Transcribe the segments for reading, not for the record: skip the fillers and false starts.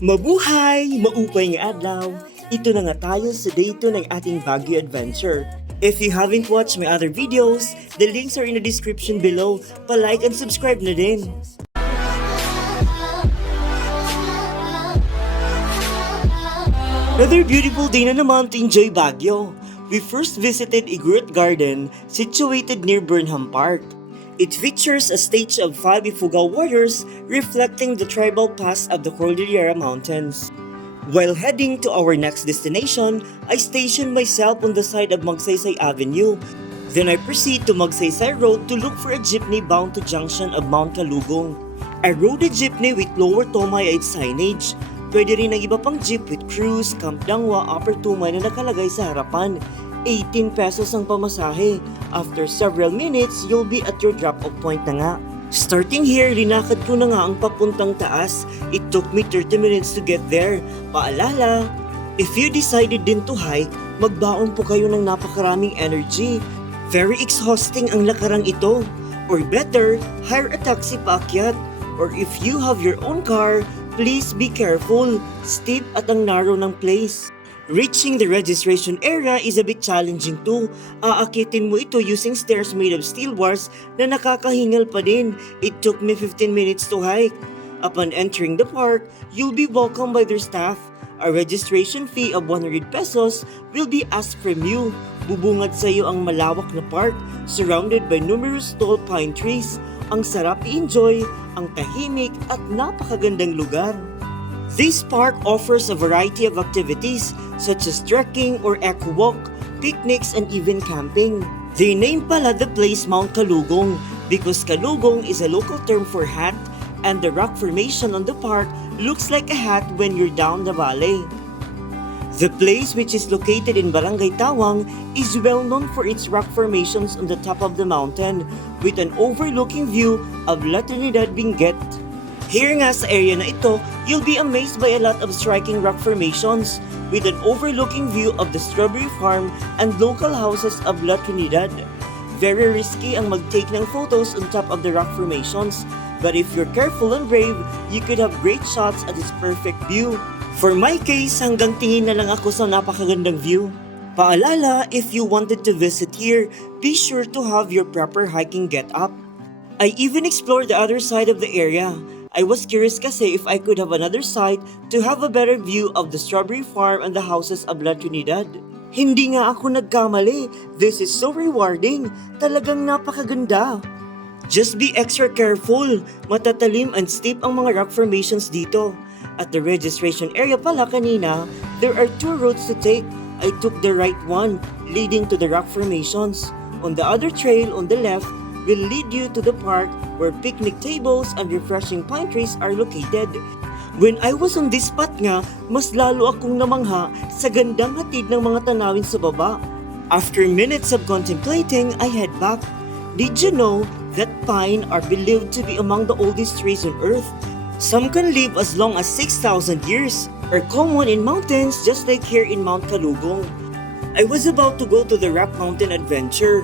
Mabuhay! Maupay nga adlaw! Ito na nga tayo sa day 2 ng ating Baguio adventure. If you haven't watched my other videos, the links are in the description below. Pa-like and subscribe na din. Another beautiful day na naman to enjoy Baguio. We first visited Igorot Garden, situated near Burnham Park. It features a stage of 5 Ifugao warriors reflecting the tribal past of the Cordillera Mountains. While heading to our next destination, I stationed myself on the side of Magsaysay Avenue. Then I proceed to Magsaysay Road to look for a jeepney bound to junction of Mount Kalugong. I rode a jeepney with lower Tomay at signage. Pwede rin ang iba pang jeep with cruise, Camp Dangwa, Upper Tumay na nakalagay sa harapan. 18 pesos ang pamasahe. After several minutes, you'll be at your drop-off point na nga. Starting here, linakad ko na nga ang papuntang taas. It took me 30 minutes to get there. Paalala, if you decided din to hike, magbaon po kayo ng napakaraming energy. Very exhausting ang lakarang ito. Or better, hire a taxi paakyat. Or if you have your own car, please be careful. Steep at ang narrow ng place. Reaching the registration area is a bit challenging too. Aakitin mo ito using stairs made of steel bars na nakakahingal pa din. It took me 15 minutes to hike. Upon entering the park, you'll be welcomed by their staff. A registration fee of 100 pesos will be asked from you. Bubungad sa iyo ang malawak na park, surrounded by numerous tall pine trees. Ang sarap i-enjoy, ang tahimik at napakagandang lugar. This park offers a variety of activities such as trekking or eco walk, picnics, and even camping. They named pala the place Mount Kalugong because Kalugong is a local term for hat, and the rock formation on the park looks like a hat when you're down the valley. The place, which is located in Barangay Tawang, is well known for its rock formations on the top of the mountain with an overlooking view of La Trinidad Benguet. Here nga sa area na ito, you'll be amazed by a lot of striking rock formations with an overlooking view of the strawberry farm and local houses of La Trinidad. Very risky ang mag-take ng photos on top of the rock formations, but if you're careful and brave, you could have great shots at its perfect view. For my case, hanggang tingin na lang ako sa napakagandang view. Paalala, if you wanted to visit here, be sure to have your proper hiking get-up. I even explored the other side of the area. I was curious kasi if I could have another side to have a better view of the strawberry farm and the houses of La Trinidad. Hindi nga ako nagkamali. This is so rewarding. Talagang napakaganda. Just be extra careful. Matatalim and steep ang mga rock formations dito. At the registration area pala kanina, there are 2 roads to take. I took the right one, leading to the rock formations. On the other trail on the left, will lead you to the park where picnic tables and refreshing pine trees are located. When I was on this spot nga, mas lalo akong namangha sa gandang hatid ng mga tanawin sa baba. After minutes of contemplating, I head back. Did you know that pine are believed to be among the oldest trees on earth? Some can live as long as 6,000 years, are common in mountains just like here in Mount Kalugong. I was about to go to the Rock Mountain Adventure,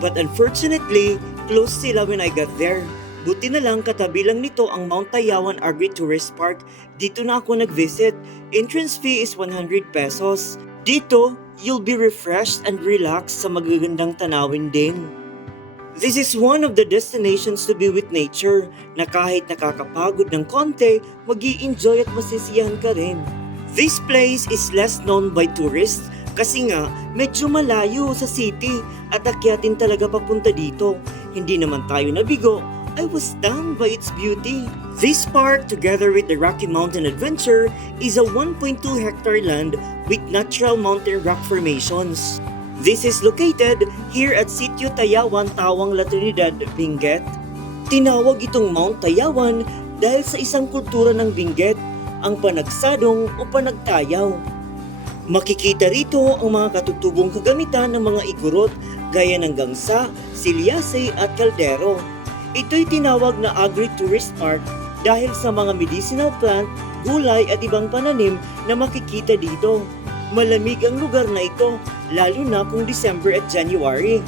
but unfortunately, closed sila when I got there. Buti na lang katabi lang nito ang Mount Tayawan Agri-Tourist Park. Dito na ako nag-visit. Entrance fee is 100 pesos. Dito, you'll be refreshed and relaxed sa magagandang tanawin din. This is one of the destinations to be with nature na kahit nakakapagod ng konti, mag-i-enjoy at masisiyahan ka rin. This place is less known by tourists kasi nga medyo malayo sa city at akyatin talaga papunta dito. Hindi naman tayo nabigo. I was stunned by its beauty. This park, together with the Rocky Mountain Adventure, is a 1.2 hectare land with natural mountain rock formations. This is located here at Sitio Tayawan, Tawang, La Trinidad, Benguet. Tinawag itong Mount Tayawan dahil sa isang kultura ng Benguet, ang panagsadong o panagtayaw. Makikita rito ang mga katutubong kagamitan ng mga Igorot gaya ng gangsa, silyase at kaldero. Ito'y tinawag na Agri-Tourist Park dahil sa mga medicinal plant, gulay at ibang pananim na makikita dito. Malamig ang lugar na ito, lalo na kung December at January.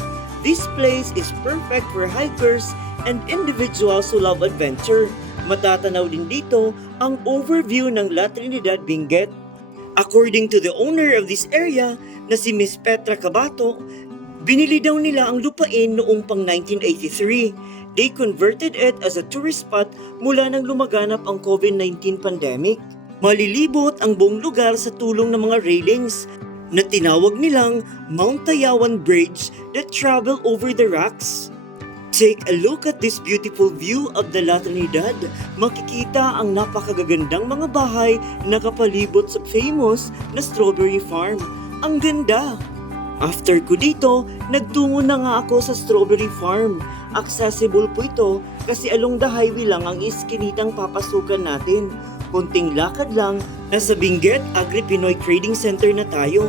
This place is perfect for hikers and individuals who love adventure. Matatanaw din dito ang overview ng La Trinidad Benguet. According to the owner of this area na si Miss Petra Cabato, binili daw nila ang lupain noong pang 1983. They converted it as a tourist spot mula nang lumaganap ang COVID-19 pandemic. Malilibot ang buong lugar sa tulong ng mga railings na tinawag nilang Mount Tayawan Bridge that travel over the rocks. Take a look at this beautiful view of the La Trinidad. Makikita ang napakagagandang mga bahay na kapalibot sa famous na strawberry farm. Ang ganda! After ko dito, nagtungo na nga ako sa strawberry farm. Accessible po ito kasi along the highway lang ang iskinitang papasukan natin. Kunting lakad lang, nasa Benguet Agri-Pinoy Trading Center na tayo,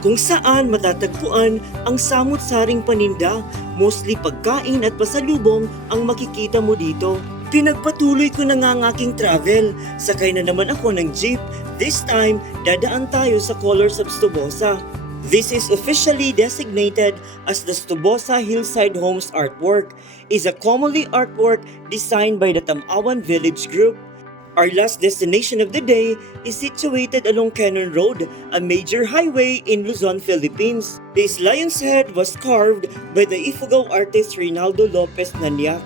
kung saan matatagpuan ang samut-saring paninda, mostly pagkain at pasalubong ang makikita mo dito. Pinagpatuloy ko na nga ang aking travel, sakay na naman ako ng jeep. This time, dadaan tayo sa Colors of Stobosa. This is officially designated as the Stobosa Hillside Homes artwork, is a commonly artwork designed by the Tamawan Village Group. Our last destination of the day is situated along Cannon Road, a major highway in Luzon, Philippines. This lion's head was carved by the Ifugao artist Reynaldo Lopez Naniac,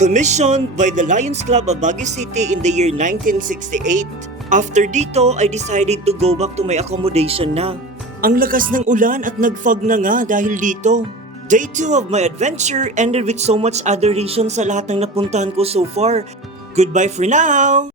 commissioned by the Lions Club of Baguio City in the year 1968. After dito, I decided to go back to my accommodation na. Ang lakas ng ulan at nag-fog na nga dahil dito. Day 2 of my adventure ended with so much adoration sa lahat ng napuntahan ko so far. Goodbye for now!